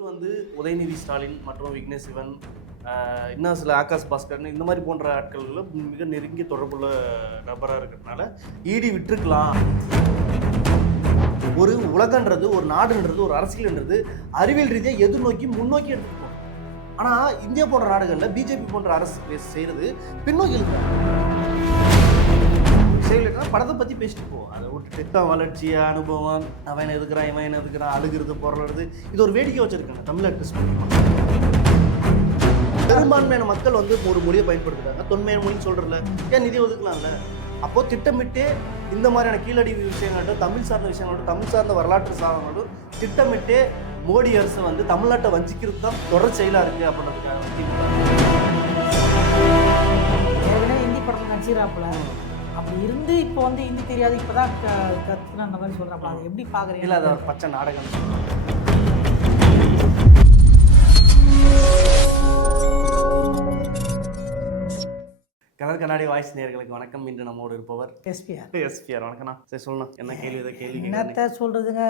இவர் வந்து உதயநிதி ஸ்டாலின் மற்றும் விக்னேஷ் சிவன் இன்னும் சில ஆகாஷ் பாஸ்கர்னு இந்த மாதிரி போன்ற ஆட்களில் மிக நெருங்கிய தொடர்புள்ள நபராக இருக்கிறதுனால ஈடி விட்டுருக்கலாம். ஒரு உலகன்றது, ஒரு நாடுன்றது, ஒரு அரசியல்ன்றது அறிவியல் ரீதியாக எதிர்நோக்கி முன்னோக்கி எடுத்துக்கணும். ஆனால் இந்தியா போன்ற நாடுகளில் பிஜேபி போன்ற அரசு செய்கிறது பின்னோக்கி இருக்கிறாங்க. படத்தை பற்றி பேசிட்டு போவோம். அதை விட்டு திட்டம், வளர்ச்சி, அனுபவம், அவன் எதுக்குறான், இவன் என்ன எதுக்குறான், அழுகிறது, பொருளுறது, இது ஒரு வேடிக்கை வச்சிருக்காங்க தமிழ்நாட்டு. பெரும்பான்மையான மக்கள் வந்து ஒரு மொழியை பயன்படுத்துறாங்க. தொன்மையான மொழின்னு சொல்றதுல ஏன் நிதி ஒதுக்கலாம்ல? அப்போ திட்டமிட்டே இந்த மாதிரியான கீழடி விஷயங்கள்ட்டும், தமிழ் சார்ந்த விஷயங்கள்ட்டும், தமிழ் சார்ந்த வரலாற்று சாதனங்களும் திட்டமிட்டே மோடி அரசு வந்து தமிழ்நாட்டை வஞ்சிக்கிறது தான் தொடர் செயலாக இருக்கு அப்படின்றதுக்காக ஹிந்தி படத்தில் நடிச்சிடறாப்புல. அப்படி இருந்து இப்போ வந்து ஹிந்தி தெரியாது, இப்போதான் கற்றுக்கணும் அந்த மாதிரி சொல்கிறாப்புல. அதை எப்படி பார்க்குறீங்க? இல்லை, அது ஒரு பச்சை நாடகம். கலர் கண்ணாடி வாய்ஸ் நேயர்களுக்கு வணக்கம். இன்று நம்மோடு இருப்பவர் எஸ்பிஆர். வணக்கம்ண்ணா. சரி, சொல்லணும் என்ன கேள்வி? என்னத்த சொல்றதுங்க,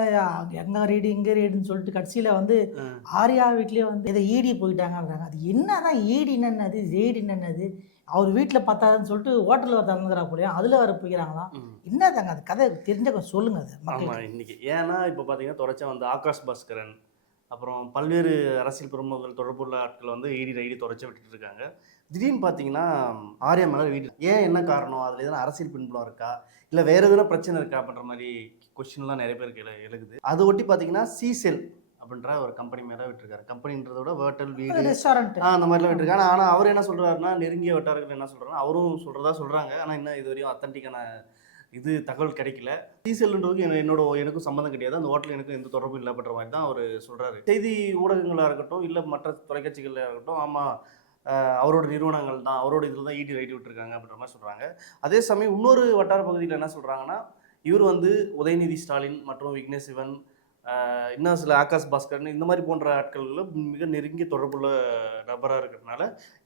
எங்க ரீடு இங்கே ரீடுன்னு சொல்லிட்டு கடைசியில் வந்து ஆர்யா வீட்லேயே வந்து இதை ஈடி போயிட்டாங்க அப்படின்னாங்க. அது என்னதான் ஈடி என்னது, ஜேடி என்னது, அவர் வீட்டில் பார்த்தாருன்னு சொல்லிட்டு ஹோட்டலில் வர தந்துக்கிறா போலியா, அதில் வர போய்க்கிறாங்களாம். என்னதாங்க அது கதை தெரிஞ்ச சொல்லுங்க அது. ஆமாம், இன்னைக்கு ஏன்னா இப்போ பார்த்தீங்கன்னா தொடர்ச்சா வந்து ஆகாஷ் பாஸ்கரன் அப்புறம் பல்வேறு அரசியல் பிரமுகர்கள் தொடர்புள்ள ஆட்கள் வந்து ஈடி தொடர்ச்சி விட்டுட்டு இருக்காங்க. திடீர்னு பார்த்தீங்கன்னா ஆர்யா மலர் வீடு ஏன், என்ன காரணம், அதில் எதனா அரசியல் பின்புலம் இருக்கா, இல்லை வேறு எதுனா பிரச்சனை இருக்கா அப்படின்ற மாதிரி கொஸ்டின்லாம் நிறைய பேருக்கு எழுகுது. அதை ஒட்டி பார்த்தீங்கன்னா சிசெல் அப்படின்ற ஒரு கம்பெனி மேலே விட்டுருக்காரு. கம்பெனின்றத விட ஹோட்டல், வீடு, ரெஸ்டாரண்ட் அந்த மாதிரிலாம் விட்டுருக்காங்க. ஆனால் அவர் என்ன சொல்கிறாருன்னா, நெருங்கிய வட்டாரங்கள் என்ன சொல்கிறாங்கன்னா, அவரும் சொல்கிறாங்க. ஆனால் இன்னும் இது வரையும் அத்தன்டிக்கான தகவல் கிடைக்கல. சிசெல்ன்றதுக்கு எனக்கும் சம்மந்தம் கிடையாது, அந்த ஹோட்டல் எனக்கு எந்த தொடர்பும் இல்லை அப்படின்ற மாதிரி தான் அவர் சொல்கிறாரு. செய்தி ஊடகங்களாக இருக்கட்டும், இல்லை மற்ற தொலைக்காட்சிகளாக இருக்கட்டும், ஆமாம் அவரோட நிறுவனங்கள் தான், அவரோட இதில் தான் ஈடி ரைட் விட்டுருக்காங்க அப்படின்ற மாதிரி சொல்கிறாங்க. அதே சமயம் இன்னொரு வட்டார பகுதியில் என்ன சொல்கிறாங்கன்னா, இவர் வந்து உதயநிதி ஸ்டாலின் மற்றும் விக்னேஷ் சிவன் இன்னும் சில ஆகாஷ் பாஸ்கர்னு இந்த மாதிரி போன்ற ஆட்களில் மிக நெருங்கிய தொடர்புள்ள நபராக இருக்கிறதுனால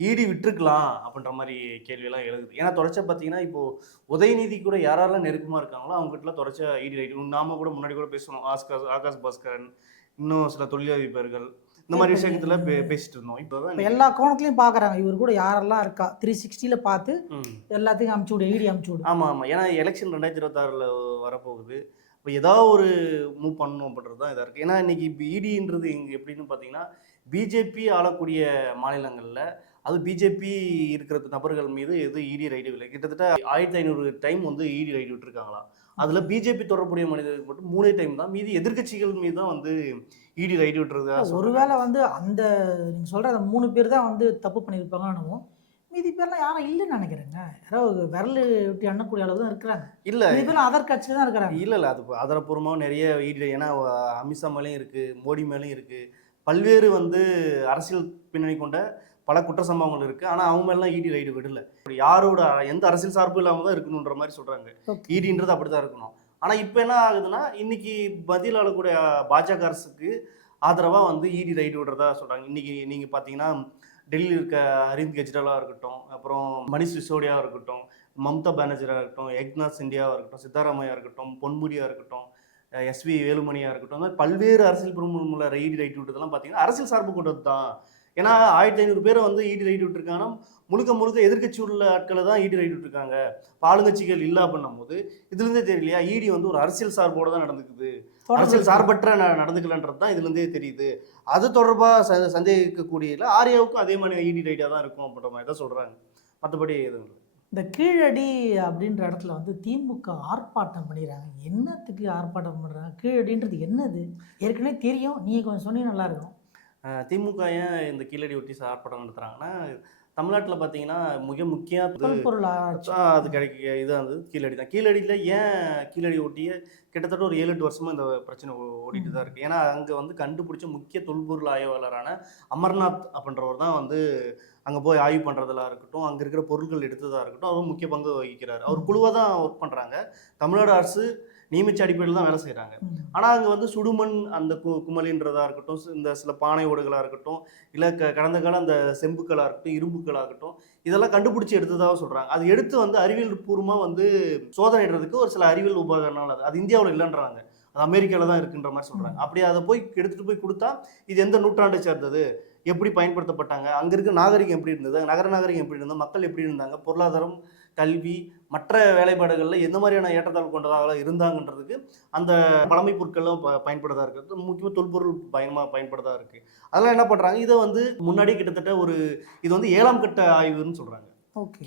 ஈடி விட்டுருக்கலாம் அப்படின்ற மாதிரி கேள்வியெல்லாம் எழுதுது. ஏன்னா தொடர்ச்சா பார்த்தீங்கன்னா இப்போது உதயநிதி கூட யாரெல்லாம் நெருக்கமாக இருக்காங்களோ அவங்ககிட்டலாம் தொடர்ச்சா ஈடி ரைட். நாம கூட முன்னாடி கூட பேசணும், ஆகாஷ் பாஸ்கரன், இன்னும் சில தொழிலதிபர்கள், இந்த மாதிரி விஷயத்துல பேசிட்டு இருந்தோம். இப்போ எல்லா கோணத்துலையும் பார்க்குறாங்க, இவர் கூட யாரெல்லாம் இருக்கா 360 பார்த்து எல்லாத்தையும் அமுச்சு விடு, ஈடி அமுச்சு விடு. ஆமாம், ஏன்னா எலெக்ஷன் 2026 வரப்போகுது. இப்போ ஏதாவது ஒரு மூவ் பண்ணணும் அப்படின்றது தான் இதாக இருக்குது. ஏன்னா இன்றைக்கி இப்போ ஈடின்றது இங்கே எப்படின்னு பார்த்தீங்கன்னா, பிஜேபி ஆளக்கூடிய மாநிலங்களில் அது பிஜேபி இருக்கிற நபர்கள் மீது ஈடி ரைடு இல்லை. கிட்டத்தட்ட 1500 டைம் வந்து ஈடி ரைடு விட்டுருக்காங்களாம். அதில் பிஜேபி தொடர்புடைய மனிதர்கள் மட்டும் 3 டைம் தான், மீதி எதிர்கட்சிகள் மீது தான் வந்து ஈடி ரைடு விட்டுறது. ஒருவேளை வந்து அந்த நீங்கள் சொல்கிற அந்த 3 பேர் தான் வந்து தப்பு பண்ணியிருப்பாங்கன்னு, மீதி பேர்லாம் யாரும் இல்லைன்னு நினைக்கிறேங்க. யாராவது விரல் விட்டு எண்ணக்கூடிய அளவு தான் இருக்கிறாங்க. இல்லை, மீதி பேர்லாம் அதர் கட்சியில் தான் இருக்கிறாங்க. இல்லை, அது ஆதாரப்பூர்வமாக நிறைய ஈடி, ஏன்னா அமித்ஷா மேலேயும் இருக்குது, மோடி மேலேயும் இருக்குது, பல்வேறு வந்து அரசியல் பின்னணி கொண்ட பல குற்ற சம்பவங்கள் இருக்குது. ஆனால் அவங்க மேலாம் ஈடி ரைடு விடலை. யாரோட எந்த அரசியல் சார்பு இல்லாமல் தான் இருக்கணுன்ற மாதிரி சொல்கிறாங்க. ஈடின்றது அப்படி தான் இருக்கணும். ஆனால் இப்போ என்ன ஆகுதுன்னா, இன்னைக்கு பதில் ஆளக்கூடிய பாஜக அரசுக்கு ஆதரவாக வந்து ஈடி ரைடு விடுறதா சொல்கிறாங்க. இன்றைக்கி நீங்கள் பார்த்தீங்கன்னா டெல்லியில் இருக்க அரவிந்த் கெஜ்ரிவாலாக இருக்கட்டும், அப்புறம் மணிஷ் சிசோடியாவாக இருக்கட்டும், மம்தா பானர்ஜியாக இருக்கட்டும், ஏக்நாத் சிண்டியாவாக இருக்கட்டும், சித்தாராமையா இருக்கட்டும், பொன்முடியாக இருக்கட்டும், எஸ்வி வேலுமணியாக இருக்கட்டும், அந்த மாதிரி பல்வேறு அரசியல் பிரமுகர்களை ஈடி ரைட் விட்டதெல்லாம் பார்த்தீங்கன்னா அரசியல் சார்பு கொண்டது தான். ஏன்னா 1500 பேரை வந்து ஈடி ரைட் விட்டுருக்காங்கன்னா முழுக்க எதிர்கட்சி உள்ள ஆட்களை தான் ஈடி ரைட் விட்டுருக்காங்க. ஆளுங்கட்சிகள் இல்லை அப்படின்னும் போது இதுலேருந்தே தெரியலையா, ஈடி வந்து ஒரு அரசியல் சார்போடு தான் நடந்துக்குது, அரசியல் சார்பற்ற நடந்துக்கலன்றது தான் இதுலேருந்தே தெரியுது. அது தொடர்பாக சந்தேகிக்கக்கூடிய ஆர்யாவுக்கும் அதே மாதிரி ஈடி ரைட்டாக தான் இருக்கும் அப்படின்ற மாதிரி தான் சொல்கிறாங்க. மற்றபடி எதுவும் இல்லை. இந்த கீழடி அப்படின்ற இடத்துல வந்து திமுக ஆர்ப்பாட்டம் பண்ணிடுறாங்க. என்னத்துக்கு ஆர்ப்பாட்டம் பண்ணுறாங்க? கீழடின்றது என்னது ஏற்கனவே தெரியும், நீங்கள் கொஞ்சம் சொன்னீங்க நல்லா இருக்கும். திமுக ஏன் இந்த கீழடி ஒட்டி ஆர்ப்பாட்டம் நடத்துகிறாங்கன்னா, தமிழ்நாட்டில் பார்த்தீங்கன்னா மிக முக்கிய பொருள் அது கிடைக்க இதாக இருந்தது கீழடி தான். கீழடியில் ஏன் கீழடி ஒட்டிய கிட்டத்தட்ட ஒரு 7-8 வருஷமாக இந்த பிரச்சனை ஓடிட்டு தான் இருக்குது. ஏன்னா அங்கே வந்து கண்டுபிடிச்ச முக்கிய தொல்பொருள் ஆய்வாளரான அமர்நாத் அப்படின்றவர் தான் வந்து அங்கே போய் ஆய்வு பண்ணுறதெல்லாம் இருக்கட்டும், அங்கே இருக்கிற பொருட்கள் எடுத்ததாக இருக்கட்டும், அவர் முக்கிய பங்கு வகிக்கிறார். அவர் குழுவாக தான் ஒர்க் பண்ணுறாங்க. தமிழ்நாடு அரசு நியமிச்ச அடிப்படையில் தான் வேலை செய்கிறாங்க. ஆனால் அங்கே வந்து சுடுமண், அந்த குமலின்றதாக இருக்கட்டும், இந்த சில பானை ஓடுகளாக இருக்கட்டும், இல்லை கடந்த காலம் அந்த செம்புக்களாக இருக்கட்டும், இரும்புக்களாக இருக்கட்டும், இதெல்லாம் கண்டுபிடிச்சி எடுத்ததாக சொல்கிறாங்க. அது எடுத்து வந்து அறிவியல் பூர்வமாக வந்து சோதனைடுறதுக்கு ஒரு சில அறிவியல் உபகரணங்கள் அது இந்தியாவில் இல்லைன்றாங்க. அது அமெரிக்காவில் தான் இருக்குன்ற மாதிரி சொல்கிறாங்க. அப்படியே அதை போய் எடுத்துகிட்டு போய் கொடுத்தா இது எந்த நூற்றாண்டை சேர்ந்தது, எப்படி பயன்படுத்தப்பட்டாங்க, அங்கே இருக்க நாகரிகம் எப்படி இருந்தது, நகர நாகரிகம் எப்படி இருந்தது, மக்கள் எப்படி இருந்தாங்க, பொருளாதாரம், கல்வி, மற்ற வேலைப்பாடுகளில் எந்த மாதிரியான ஏற்றத்தாழ்வு கொண்டதாக இருந்தாங்கன்றதுக்கு அந்த பழமை பொருட்களும் பயன்படுறதா இருக்குது. முக்கியமாக தொல்பொருள் பயங்கரமாக பயன்படுறதா இருக்குது. அதெல்லாம் என்ன பண்ணுறாங்க, இதை வந்து முன்னாடி கிட்டத்தட்ட இது வந்து 7ஆம் கட்ட ஆய்வுன்னு சொல்கிறாங்க.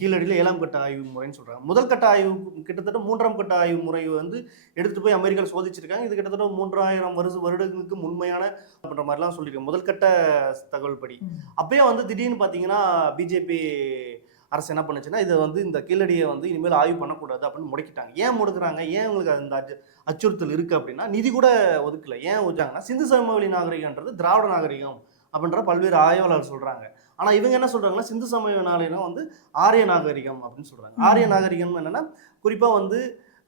கீழடியில் 7ஆம் கட்ட ஆய்வு முறைன்னு சொல்கிறாங்க. முதல் கட்ட ஆய்வு கிட்டத்தட்ட 3ஆம் கட்ட ஆய்வு முறை வந்து எடுத்துகிட்டு போய் அமெரிக்காவில் சோதிச்சிருக்காங்க. இது கிட்டத்தட்ட 3000 வருடங்களுக்கு முன்மையான அப்படின்ற மாதிரிலாம் சொல்லியிருக்காங்க முதல் கட்ட தகவல் படி. அப்பயே வந்து திடீர்னு பார்த்தீங்கன்னா பிஜேபி அரசு என்ன பண்ணுச்சுன்னா இதை வந்து இந்த கீழடியை வந்து இனிமேல் ஆய்வு பண்ணக்கூடாது அப்படின்னு முடக்கிட்டாங்க. ஏன் முடக்குறாங்க, ஏன் உங்களுக்கு அந்த அச்சுறுத்தல் இருக்குது அப்படின்னா நிதி கூட ஒதுக்கல. ஏன் ஒதுக்காங்கன்னா சிந்து சமவெளி நாகரிகன்றது திராவிட நாகரிகம் அப்படின்ற பல்வேறு ஆய்வாளர் சொல்கிறாங்க. ஆனால் இவங்க என்ன சொல்கிறாங்கன்னா சிந்து சமவெளி நாகரிகம் வந்து ஆரிய நாகரிகம் அப்படின்னு சொல்கிறாங்க. ஆரிய நாகரிகம் என்னென்னா குறிப்பாக வந்து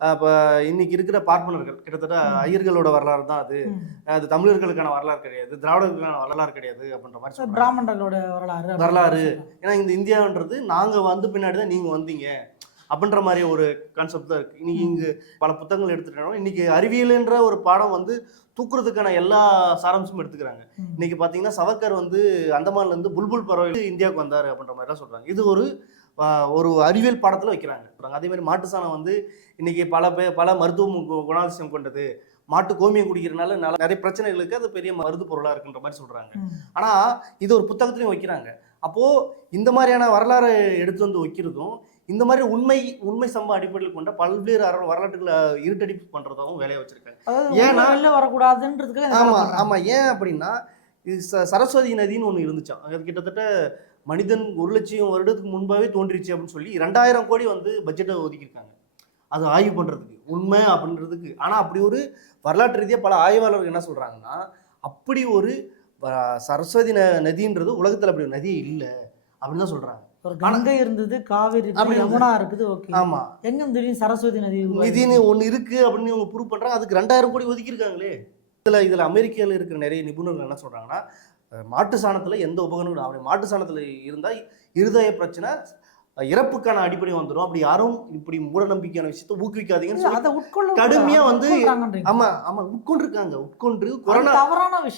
இப்போ இன்னைக்கு இருக்கிற பார்ப்பனர்கள் கிட்டத்தட்ட ஐயர்களோட வரலாறு தான் அது தமிழர்களுக்கான வரலாறு கிடையாது, திராவிடர்களுக்கான வரலாறு கிடையாது அப்படின்ற மாதிரி பிராமணர்களோட வரலாறு. ஏன்னா இந்த இந்தியான்றது நாங்கள் வந்து பின்னாடி தான் நீங்கள் வந்தீங்க அப்படின்ற மாதிரி ஒரு கான்செப்ட் தான் இருக்குது. இன்னைக்கு இங்கே பல புத்தகங்கள் எடுத்துட்டோம். இன்னைக்கு அறிவியல்ன்ற ஒரு பாடம் வந்து தூக்குறதுக்கான எல்லா சாராம்சமும் எடுத்துக்கிறாங்க. இன்னைக்கு பார்த்தீங்கன்னா சவர்கர் வந்து அந்தமான்லேருந்து புல்புல் பறவை இந்தியாவுக்கு வந்தார் அப்படின்ற மாதிரிலாம் சொல்கிறாங்க. இது ஒரு அறிவியல் பாடத்தில் வைக்கிறாங்க. அதே மாதிரி மாட்டு சாணம் வந்து இன்னைக்கு பல மருத்துவ குணாதிசயம் கொண்டது, மாட்டு கோமியம் குடிக்கிறதுனால நிறைய பிரச்சனைகளுக்கு அது பெரிய மருந்து பொருளாக இருக்குன்ற மாதிரி சொல்கிறாங்க. ஆனால் இது ஒரு புத்தகத்துலையும் வைக்கிறாங்க. அப்போது இந்த மாதிரியான வரலாறு எடுத்து வந்து வைக்கிறதும் இந்த மாதிரி உண்மை சம்பவ அடிப்படையில் கொண்ட பல்வேறு வரலாற்றுகளை இருட்டடிப்பு பண்ணுறதாகவும் வேலையை வச்சுருக்காங்க. ஏன்னா வரக்கூடாதுன்றதுக்கு. ஆமாம். ஏன் அப்படின்னா இது சரஸ்வதி நதின்னு ஒன்று இருந்துச்சான். அது கிட்டத்தட்ட மனிதன் 1 லட்சம் வருடத்துக்கு முன்பாகவே தோன்றிச்சு அப்படின்னு சொல்லி 2000 கோடி வந்து பட்ஜெட்டை ஒதுக்கியிருக்காங்க அது ஆய்வு பண்ணுறதுக்கு, உண்மை அப்படின்றதுக்கு. ஆனால் அப்படி ஒரு வரலாற்று ரீதியாக பல ஆய்வாளர்கள் என்ன சொல்கிறாங்கன்னா அப்படி ஒரு சரஸ்வதி நதின்றது உலகத்தில் அப்படி ஒரு நதி இல்லை அப்படின்னு தான் சொல்கிறாங்க. கங்கை இருந்தது, காவிரி, யமுனா இருக்குது. ஓகே. ஆமாம். எங்க திடீர்னு சரஸ்வதி நதின்னு ஒன்று இருக்குது அப்படின்னு இவங்க ப்ரூவ் பண்ணுறாங்க. அதுக்கு 2000 கோடி ஒதுக்கியிருக்காங்களே. இதில் அமெரிக்காவில் இருக்கிற நிறைய நிபுணர்கள் என்ன சொல்கிறாங்கன்னா மாட்டு சாணத்தில் எந்த உபகரணங்களும் அப்படி மாட்டு சாணத்தில் இருந்தால் இருதய பிரச்சனை, இறப்புக்கான அடிப்படை வந்துடும். அப்படி யாரும் இப்படி மூட நம்பிக்கையான விஷயத்தை ஊக்குவிக்காதீங்கன்னு சொல்லி கடுமையாக வந்து உட்கொண்டு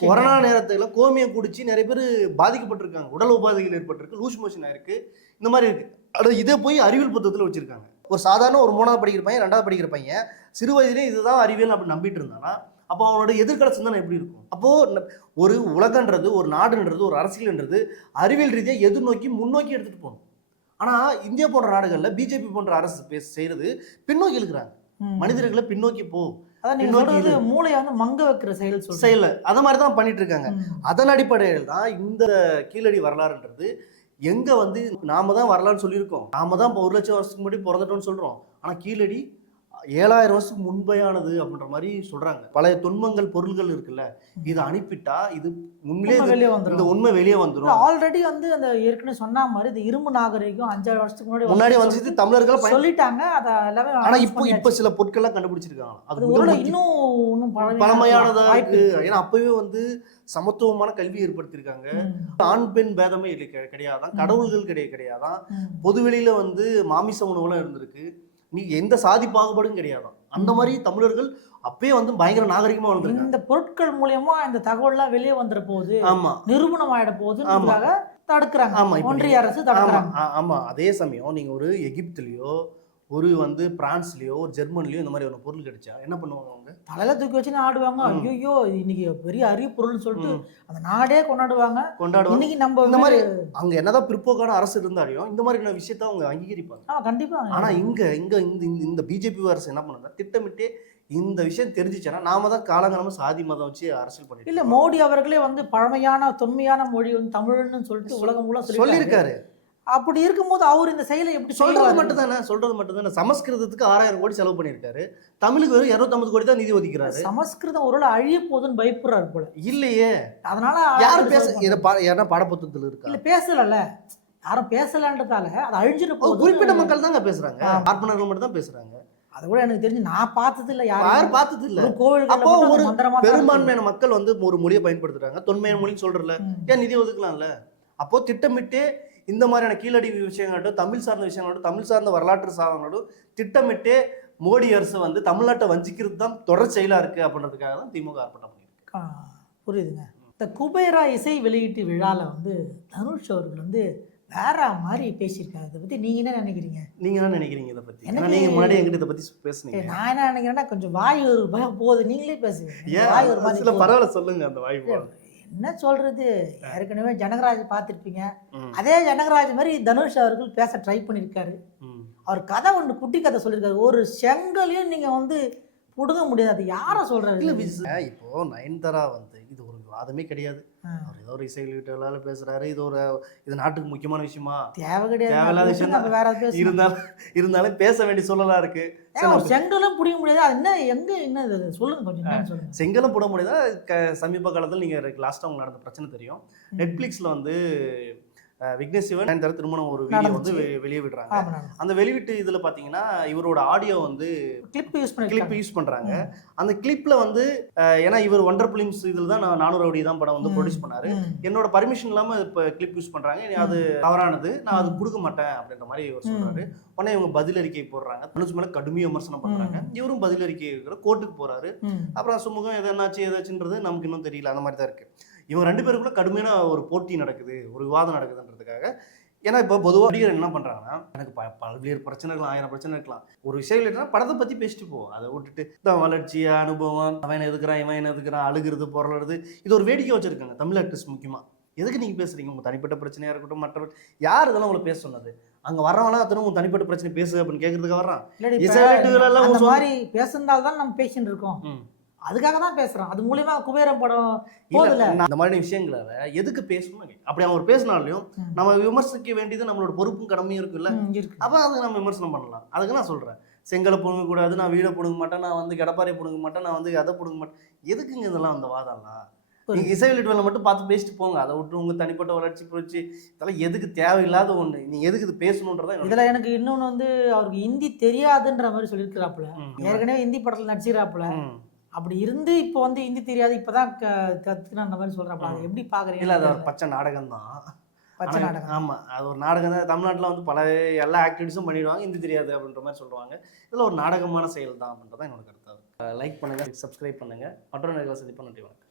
கொரோனா நேரத்தில் கோமியம் குடிச்சு நிறைய பேர் பாதிக்கப்பட்டிருக்காங்க, உடல் உபாதைகள் ஏற்பட்டிருக்கு, லூஸ் மோஷன் ஆயிருக்கு, இந்த மாதிரி இருக்கு. அது இதே போய் அறிவியல் புத்தகத்தில் வச்சிருக்காங்க. ஒரு சாதாரண ஒரு 3ஆவது படிக்கிற பையன் 2ஆவது படிக்கிற பையன் சிறு வயதிலே இதுதான் அறிவியல் அப்படின்னு நம்பிட்டு இருந்தானா அப்போ அவனோட எதிர்கால சிந்தனை எப்படி இருக்கும்? அப்போது ஒரு உலகன்றது, ஒரு நாடுன்றது, ஒரு அரசியல்ன்றது அறிவியல் ரீதியாக எதிர்நோக்கி முன்னோக்கி எடுத்துகிட்டு போகணும். ஆனால் இந்தியா போன்ற நாடுகளில் பிஜேபி போன்ற அரசு செய்கிறது பின்னோக்கி இருக்கிறாங்க. மனிதர்களை பின்னோக்கி மூளையை வந்து மங்க வைக்கிற செயல் அதை மாதிரி தான் பண்ணிட்டு இருக்காங்க. அதன் அடிப்படையில் தான் இந்த கீழடி வரலாறுன்றது எங்கே வந்து நாம தான் வரலாறுன்னு சொல்லியிருக்கோம். நாம தான் இப்போ 1 லட்சம் வருஷத்துக்கு முன்னாடி பிறந்துட்டோம்னு சொல்கிறோம். ஆனால் கீழடி 7000 வருஷத்துக்கு முன்பையானது அப்படின்ற மாதிரி சொல்றாங்க. பழைய தொன்மங்கள் பொருள்கள் இருக்குல்ல, இதை அனுப்பிட்டா இது உண்மை வெளியே வந்துடும். ஆல்ரெடி வந்து அந்த ஏற்கனவே சொன்ன மாதிரி இந்த இரும்பு நாகரிகம் 5000 வருஷத்துக்கு முன்னாடி வந்து தமிழர்கள் சொல்லிட்டாங்க. அதை எல்லாமே ஆனா இப்போ சில பொருட்கள்லாம் கண்டுபிடிச்சிருக்காங்க. அது இன்னும் பழமையானதா இருக்கு. ஏன்னா அப்பவே வந்து சமத்துவமான கல்வி ஏற்படுத்தியிருக்காங்க. ஆண் பெண் பேதமே கிடையாதான், கடவுள்கள் கிடையாதான், பொதுவெளியில வந்து மாமிச உணவுலாம் இருந்திருக்கு, நீ எந்த சாதி பாகுபாடும் கிடையாதான். அந்த மாதிரி தமிழர்கள் அப்பயே வந்து பயங்கர நாகரிகமா வளர்ந்துருக்காங்க. இந்த பொருட்கள் மூலமா இந்த தகவல்லாம் வெளியே வந்துற போது, ஆமா, நிரூபணம் ஆயிட போகுதுன்றதுக்காக தடுக்கிறாங்க. ஆமா, ஒன்றிய அரசு தடுக்கிறாங்க. ஆமா. அதே சமயம் நீங்க ஒரு எகிப்துலயோ ஒரு வந்து பிரான்ஸ்லயோ ஒரு ஜெர்மன்லயோ இந்த மாதிரி ஒரு பொருள் கிடைச்சா என்ன பண்ணுவாங்க? அவங்க தலையில தூக்கி வச்சு ஆடுவாங்க. ஐயோ இன்னைக்கு பெரிய அரிய பொருள்னு சொல்லிட்டு அந்த நாடே கொண்டாடுவாங்க. இன்னைக்கு நம்ம இந்த மாதிரி அங்க என்னதான் பிற்போக்கான அரசு இருந்தாலும் இந்த மாதிரி விஷயத்த அவங்க அங்கீகரிப்பாங்க. கண்டிப்பா. ஆனா இந்த பிஜேபி அரசு என்ன பண்ணுது, திட்டமிட்டே இந்த விஷயம் தெரிஞ்சிச்சுன்னா நாம தான் காலங்காலமா சாதி மதம் வச்சு அரசியல் பண்ணிட்டு இல்ல. மோடி அவர்களே வந்து பழமையான தொன்மையான மொழி வந்து தமிழ்னு சொல்லிட்டு உலகம் முழு சொல்லியிருக்காரு. அப்படி இருக்கும்போது அவர் இந்த செயலை எப்படி சொல்றது மட்டும் தானே. சமஸ்கிருதத்துக்கு 6000 கோடி செலவு பண்ணியிருக்காரு, தமிழுக்கு வெறும் 250 கோடி தான் நிதி ஒதுக்கிறாரு. சமஸ்கிருதம் ஒரு அழிய போதுன்னு பயப்படுறாரு போல. இல்லையே, அதனால யாரும் யாரா பாடப்புத்தகத்துல இருக்கா? இல்ல பேசல, யாரும் பேசலன்றதால அது அழிஞ்சிட்டு போகுது. குறிப்பிட்ட மக்கள் தாங்க பேசுறாங்க, பார்ப்பனர்கள் மட்டும் தான் பேசுறாங்க. அது கூட எனக்கு தெரிஞ்சு நான் பார்த்தது இல்ல, யாரும் பார்த்தது இல்ல. அப்போ ஒரு பெரும்பான்மையான மக்கள் வந்து ஒரு மொழியை பயன்படுத்துறாங்க, தொன்மையான மொழின்னு சொல்றல, ஏன் நிதி ஒதுக்கலாம்ல? அப்போ திட்டமிட்டே இந்த மாதிரியான கீழடி விஷயங்களாட்டும், தமிழ் சார்ந்த விஷயங்களாட்டும், தமிழ் சார்ந்த வரலாற்று சாதனங்களோடும் திட்டமிட்டே மோடி அரசு வந்து தமிழ்நாட்டை வஞ்சிக்கிறது தான் தொடர் செயலா இருக்கு அப்படின்றதுக்காக தான் திமுக ஆர்ப்பாட்டம் பண்ணியிருக்கு. புரியுதுங்க. இந்த குபேரா இசை வெளியீட்டு விழாவில் வந்து தனுஷ் அவர்கள் வந்து வேற மாதிரி பேசியிருக்காரு. இதை பற்றி நீங்கள் என்ன நினைக்கிறீங்க? நீங்க என்ன நினைக்கிறீங்க இதை பற்றி? ஏன்னா நீங்க முன்னாடி என்கிட்ட இதை பற்றி பேசுனீங்க. நான் என்ன நினைக்கிறேன்னா கொஞ்சம் வாய் ஒரு பயம் போகுது, நீங்களே பேசுங்க. வாய் ஒரு மாதிரி ஏன் பரவாயில்ல சொல்லுங்க அந்த வாய்ப்பு. என்ன சொல்றது, ஏற்கனவே ஜனகராஜ் பார்த்துருப்பீங்க. அதே ஜனகராஜ் மாதிரி தனுஷ் அவர்கள் பேச ட்ரை பண்ணியிருக்காரு. அவர் கதை ஒன்று குட்டி கதை சொல்லியிருக்காரு. ஒரு செங்கலையும் நீங்கள் வந்து புடுங்க முடியாது. அது யாரை சொல்றாரு? இப்போ நயன்தாரா வந்து இது ஒரு விவாதமே கிடையாது. அவர் ஏதோ ஒரு இசை வீட்டுகளால பேசுறாரு. இது நாட்டுக்கு முக்கியமான விஷயமா? தேவை கிடையாது. தேவையில்லாத விஷயம் வேற இருந்தாலும் பேச வேண்டிய சொல்லலாம் இருக்கு. செங்கலும் புடிக்க முடியாது. அது என்ன எங்க என்ன சொல்லுங்க கொஞ்சம் சொல்லுங்க. செங்கலும் புட முடியாதா? சமீப காலத்தில் நீங்க லாஸ்டா உங்களுக்கு நடந்த பிரச்சனை தெரியும். நெட்ஃபிளிக்ஸ்ல வந்து விக்னேஷ் சிவன் நயன்தாரா திருமணம் ஒரு வீடியோ வந்து வெளியே விடுறாங்க. அந்த வெளியிட்டு இதுல பாத்தீங்கன்னா இவரோட ஆடியோ வந்து கிளிப் யூஸ் பண்றாங்க. அந்த கிளிப்ல வந்து ஏன்னா இவர் ஒண்டர் பிலிம்ஸ் இதுல தான் 400 கோடி தான் படம் வந்து ப்ரொடியூஸ் பண்ணாரு. என்னோட பர்மிஷன் இல்லாம இப்ப கிளிப் யூஸ் பண்றாங்க, அது தவறானது, நான் அது கொடுக்க மாட்டேன் அப்படின்ற மாதிரி இவர் சொல்றாரு. உடனே இவங்க பதில் அறிக்கை போடுறாங்க. தனுஷ் மேல கடுமையா விமர்சனம் பண்றாங்க. இவரும் பதில் அறிக்கை கோர்ட்டுக்கு போறாரு. அப்புறம் சுமூகம் எதாச்சுன்றது நமக்கு இன்னும் தெரியல. அந்த மாதிரி தான் இருக்கு. இவங்க 2 பேருக்குள்ள கடுமையான ஒரு போட்டி நடக்குது, ஒரு விவாதம் நடக்குதுன்றதுக்காக. ஏன்னா இப்போ பொதுவாக நடிகர் என்ன பண்ணுறாங்கன்னா, எனக்கு பல்வேறு பிரச்சனைகள் 1000 பிரச்சனை இருக்கலாம். ஒரு விஷயம் இல்லைன்னா படத்தை பற்றி பேசிட்டு போ, அதை விட்டுட்டு இந்த வளர்ச்சி அனுபவம், அவன் எதுக்குறான் இவன் என்ன எதுக்குறான், அழுகிறது பொருளுறது, இது ஒரு வேடிக்கை வச்சிருக்காங்க தமிழ் ஆக்டர்ஸ் முக்கியமாக. எதுக்கு நீங்கள் பேசுறீங்க? உங்கள் தனிப்பட்ட பிரச்சனையாக இருக்கட்டும், மற்ற யார் இதெல்லாம் உங்களை பேச சொன்னது? அங்கே வரவனா அத்தனை உங்கள் தனிப்பட்ட பிரச்சனை பேசு அப்படின்னு கேட்கறதுக்கு வர்றான். அந்த மாதிரி பேசுறதால்தான் நம்ம பேசிட்டு இருக்கோம். அதுக்காக தான் பேசுறான். அது மூலியமா குபேரம் படம் போகல. அந்த மாதிரி விஷயங்களை எதுக்கு பேசணும்? அப்படி அவங்க பேசினாலையும் நம்ம விமர்சிக்க வேண்டியது நம்மளோட பொறுப்பும் கடமையும் இருக்குல்ல. அப்ப அதுக்கு நம்ம விமர்சனம் பண்ணலாம். அதுக்கு நான் சொல்றேன், செங்கலை புடுங்க கூடாது, நான் வீடை புடுங்க மாட்டேன், நான் வந்து கடப்பாறையை புடுங்க மாட்டேன், நான் வந்து அதை புடுங்க மாட்டேன். எதுக்குங்க இதெல்லாம் அந்த வாதம்லாம்? நீங்க இசை வெளியீட்டு மட்டும் பார்த்து பேசிட்டு போங்க. அதை விட்டு உங்க தனிப்பட்ட வளர்ச்சி புரட்சி இதெல்லாம் எதுக்கு தேவையில்லாத ஒண்ணு. நீங்க எதுக்கு இது பேசணுன்றதா இதுல எனக்கு இன்னொன்னு வந்து அவருக்கு ஹிந்தி தெரியாதுன்ற மாதிரி சொல்லியிருக்கிறாப்புல. ஏற்கனவே ஹிந்தி படத்துல நடிச்சிருக்காப்புல. அப்படி இருந்து இப்போ வந்து ஹிந்தி தெரியாது, இப்போதான் கற்றுக்கணும் அந்த மாதிரி சொல்கிறப்ப அதை எப்படி பார்க்குறீங்க? இல்லை, அது ஒரு பச்சை நாடகம் தான். பச்சை நாடகம். ஆமாம், அது ஒரு நாடகம் தான். தமிழ்நாட்டில் வந்து பல எல்லா ஆக்டிவிட்டிஸும் பண்ணிடுவாங்க, ஹிந்தி தெரியாது அப்படின்ற மாதிரி சொல்லுவாங்க. இதில் ஒரு நாடகமான செயல் தான் அப்படின்றதான் என்னோட கருத்தாக. லைக் பண்ணுங்கள், சப்ஸ்கிரைப் பண்ணுங்கள், மற்றொரு நேரத்தில் சந்திப்போம். நன்றி, வணக்கம்.